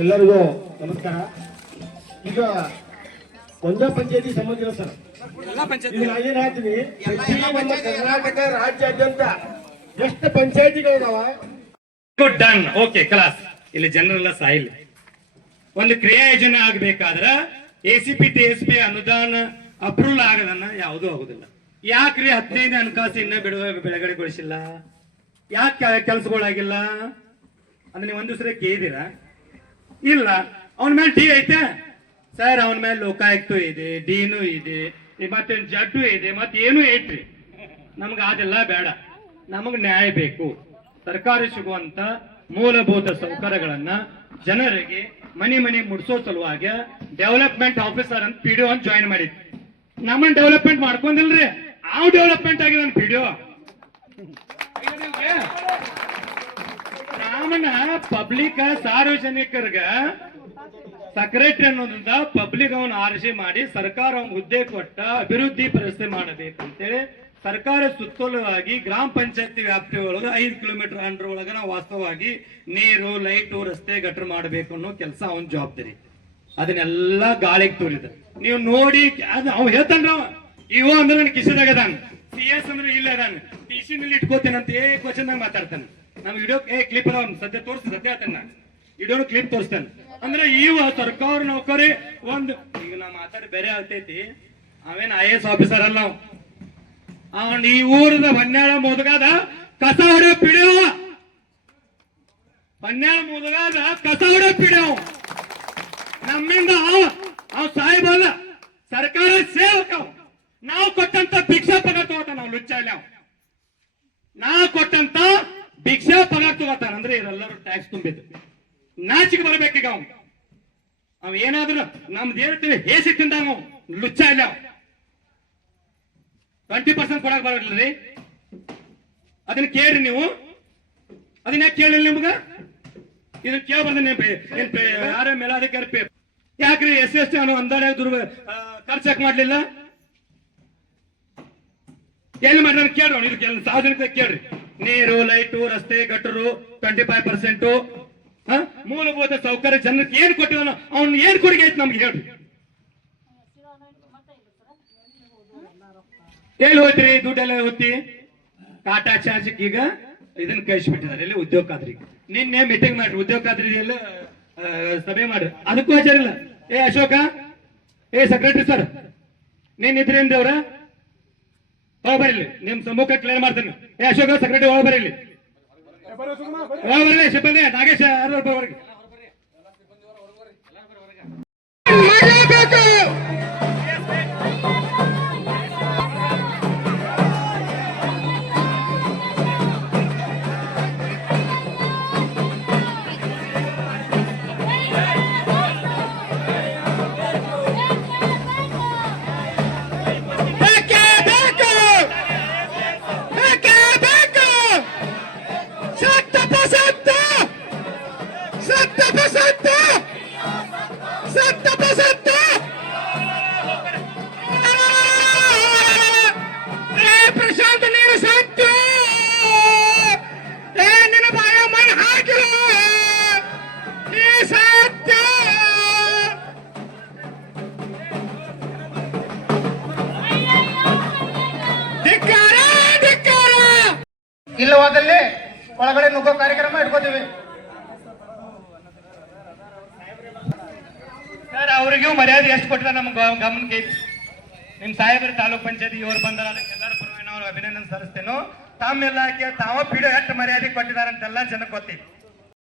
ಎಲ್ಲರಿಗೂ ನಮಸ್ಕಾರ. ಈಗ ಒಂದೇ ಪಂಚಾಯತಿ ಸಂಬಂಧಿಸಿಲ್ಲ ಸರ್. ಈಗ ನಾನೇನ್ ಹೇಳ್ತೀನಿ, ನಮ್ಮ ಕರ್ನಾಟಕ ರಾಜ್ಯಾದ್ಯಂತ ಎಷ್ಟು ಪಂಚಾಯತಿಗಳಿದಾವ? Good done. Okay class. ಇಲ್ಲಿ ಜನರೆಲ್ಲ ಸಾಯಿಲ್ಲ. ಒಂದು ಕ್ರಿಯಾ ಯೋಜನೆ ಆಗ್ಬೇಕಾದ್ರ ACP TSP ಅನುದಾನ ಅಪ್ರೂವಲ್ ಆಗದನ್ನ ಯಾವುದೂ ಆಗುದಿಲ್ಲ. ಯಾಕ್ರಿ 15 ಹಣಕಾಸು ಇನ್ನ ಬಿಡುಗಡೆಗೊಳಿಸಿಲ್ಲ? ಯಾಕೆ ಕೆಲಸಗಳಾಗಿಲ್ಲ ಅಂದ್ರೆ ನೀವು ಒಂದ್ ದಿವಸ ಕೇಳಿದಿರಾ? ಇಲ್ಲ. ಅವನ ಮೇಲೆ ಡಿ ಐತೆ ಸರ್, ಅವನ ಮೇಲೆ ಲೋಕಾಯುಕ್ತ ಇದೆ, ಡಿನೂ ಇದೆ, ಮತ್ತೆ ಜಡ್ಡು ಇದೆ, ಮತ್ತೆ ಏನೂ ಐತ್ರಿ. ನಮ್ಗೆ ಅದೆಲ್ಲ ಬೇಡ. ನಮಗ್ ನ್ಯಾಯ ಬೇಕು. ಸರ್ಕಾರ ಸಿಗುವಂತ ಮೂಲಭೂತ ಸೌಕರ್ಯಗಳನ್ನ ಜನರಿಗೆ ಮನೆ ಮುಡಿಸೋ ಸಲುವಾಗಿ ಡೆವಲಪ್ಮೆಂಟ್ ಆಫೀಸರ್ ಅಂತ PDO ಅಂತ ಜಾಯಿನ್ ಮಾಡಿದ್ವಿ. ನಮ್ಮನ್ನ ಡೆವಲಪ್ಮೆಂಟ್ ಮಾಡ್ಕೊಂಡಿಲ್ರಿ, ಅವ್ ಡೆವಲಪ್ಮೆಂಟ್ ಆಗಿದೆ ನನ್ನ PDO. ನಮ್ಮನ್ನ ಪಬ್ಲಿಕ್ ಸಾರ್ವಜನಿಕರಿಗೆ ಸೆಕ್ರೆಟರಿ ಅನ್ನೋದ್ರಿಂದ ಪಬ್ಲಿಕ್ ಅವನು ಆರಿಸಿ ಮಾಡಿ ಸರ್ಕಾರ ಅವನ ಹುದ್ದೆ ಕೊಟ್ಟ ಅಭಿವೃದ್ಧಿ ಪರಿಸ್ಥಿತಿ ಮಾಡಬೇಕಂತೇಳಿ ಸರ್ಕಾರ ಸುತ್ತೋಲವಾಗಿ ಗ್ರಾಮ ಪಂಚಾಯತಿ ವ್ಯಾಪ್ತಿ ಒಳಗೆ 5 ಕಿಲೋಮೀಟರ್ ಅಂಡರ್ ಒಳಗೆ ನಾವು ವಾಸ್ತವವಾಗಿ ನೀರು, ಲೈಟು, ರಸ್ತೆ, ಗಟರ್ ಮಾಡಬೇಕು ಅನ್ನೋ ಕೆಲಸ ಅವನ ಜವಾಬ್ದಾರಿ. ಅದನ್ನೆಲ್ಲ ಗಾಳಿಗೆ ತೋರಿದ. ನೀವು ನೋಡಿ ಅವ್ ಹೇಳ್ತಾನ ಇವ ಅಂದ್ರೆ ನನ್ ಕಿಸದಾಗ ಅದಾನ, CS ಅಂದ್ರೆ ಇಲ್ಲ ಅದಾನ, PC ನಲ್ಲಿ ಇಟ್ಕೋತೇನಂತ ಕ್ವಶನ್ ಮಾತಾಡ್ತಾನೆ. ನಮ್ ವಿಡಿಯೋ ಕ್ಲಿಪ್ ಸದ್ಯ ತೋರಿಸ್ತೀನಿ, ಸದ್ಯ ಹೇಳ್ತಾನೆ ವಿಡಿಯೋನು ಕ್ಲಿಪ್ ತೋರಿಸ್ತೇನೆ. ಅಂದ್ರೆ ಇವ ಸರ್ಕಾರ ನೌಕರಿ ಒಂದು ಈಗ ನಾ ಮಾತಾಡಿ ಬೇರೆ ಆಗ್ತೈತಿ. ಅವೇನ್ IAS ಆಫೀಸರ್ ಅಲ್ಲ ನಾವು. ಅವನ್ ಈ ಊರದ ಹೊನ್ನಾಳ ಮುದುಗಾದ ಕಸ ಹೊಡೆಯೋ PDO, ಹೊನ್ನಾಳ ಮುದುಗಾದ ಕಸ ಹೊಡೆಯೋ PDO. ನಮ್ಮಿಂದ ಅವ್ ಸಾಹೇಬಲ್ಲ, ಸರ್ಕಾರ ಸೇವಕ. ನಾವು ಕೊಟ್ಟಂತ ಭಿಕ್ಷಾ ಪಗಾರ ತಗೋತಾನ. ನಾವು ಲುಚ್ಚ ಇಲ್ಲ, ನಾವು ಕೊಟ್ಟಂತ ಭಿಕ್ಷಾ ಪಗಾರ ತಗೋತಾನ. ಅಂದ್ರೆ ಇವರೆಲ್ಲರೂ ಟ್ಯಾಕ್ಸ್ ತುಂಬಿದ್ದು. ನಾಚಿಗೆ ಬರ್ಬೇಕೀಗ ಅವ್ ಏನಾದ್ರು ನಮ್ದು ಹೇಳ್ತೀವಿ ಹೇಸಿ ತಿಂದ ಲುಚ್ಚ ಇಲ್ಲ. 20% ಕೊಡಕ್ ಬರಲ್ರಿ. ಅದನ್ನ ಕೇಳ್ರಿ ನೀವು. ಅದನ್ನ ಯಾಕೆ ಕೇಳಿಲ್ಲ ನಿಮ್ಗ? ಇದನ್ನ ಕೇಳ್ಬಾರ್ದು. ಯಾರ ಮೇಲಾಧಿಕಾರಿ ಯಾಕ್ರಿ SC ಅನ್ನೋ ಅಂದಾಡ ಖರ್ಚಾಕ್ ಮಾಡ್ಲಿಲ್ಲ? ಎಲ್ಲಿ ಮಾಡ್ರಿ ಕೇಳ್ರಿ. ಇದು ಸಾರ್ವಜನಿಕ ಕೇಳ್ರಿ. ನೀರು, ಲೈಟು, ರಸ್ತೆ, ಗಟರು 25%. ಮೂಲಭೂತ ಸೌಕರ್ಯ ಜನಕ್ಕೆ ಏನ್ ಕೊಟ್ಟಿವನು ಅವ್ನು ಏನ್ ಕೊಡುಗೆ ಐತಿ ನಮ್ಗೆ ಹೇಳ್ರಿ. ಎಲ್ಲಿ ಹೋಯ್ತ್ರಿ ದುಡ್ಡೆಲ್ಲ ಹೋಗ್ತಿ? ಟಾಟಾ ಚಾರ್ಜ್ ಈಗ ಇದನ್ನ ಕಳಿಸ್ಬಿಟ್ಟಿದ್ದಾರೆ. ಇಲ್ಲಿ ಉದ್ಯೋಗ ಖಾತ್ರಿಗೆ ನಿನ್ನೆ ಮೀಟಿಂಗ್ ಮಾಡ್ರಿ. ಉದ್ಯೋಗ ಖಾತ್ರಿ ಎಲ್ಲ ಸಭೆ ಮಾಡ್ರಿ. ಅದಕ್ಕೂ ಹಾಜರಿಲ್ಲ. ಅಶೋಕ, ಸೆಕ್ರೆಟರಿ ಸರ್, ನೀನ್ ಇದ್ರೇನ್ರಿ ಅವ್ರ ಹೋಗ್ ಬರಲಿ. ನಿಮ್ ಸಮ್ಮುಖ ಕ್ಲಿಯರ್ ಮಾಡ್ತೇನೆ. ಅಶೋಕ, ಸೆಕ್ರೆಟರಿ ಹೋಗ್ ಬರಲಿ. ಬರಲಿ ಸಿಬ್ಬಂದಿ. ನಾಗೇಶ್ ಹೊರಗೆ ಇಲ್ಲವಾದಲ್ಲಿ ಒಳಗಡೆ ನುಗ್ಗೋ ಕಾರ್ಯಕ್ರಮ ಇಟ್ಕೋತೀವಿ ಸರ್. ಅವ್ರಿಗೂ ಮರ್ಯಾದೆ ಎಷ್ಟು ಕೊಟ್ಟಿಲ್ಲ ನಮ್ಮ ಗಮನಕ್ಕೆ. ನಿಮ್ ಸಾಹೇಬರು ತಾಲೂಕ್ ಪಂಚಾಯತಿ ಇವರು ಬಂದಾರ, ಅದಕ್ಕೆ ಎಲ್ಲರೂ ಪರವಾಗಿ ನಾವು ಅಭಿನಂದನೆ ಸಲ್ಲಿಸ್ತೇನೋ. ತಮ್ಮ ಇಲಾಖೆ ತಾವ PDO ಎಷ್ಟು ಮರ್ಯಾದೆ ಕೊಟ್ಟಿದ್ದಾರೆ ಅಂತೆಲ್ಲ ಜನಕ್ಕೆ ಗೊತ್ತೈತಿ.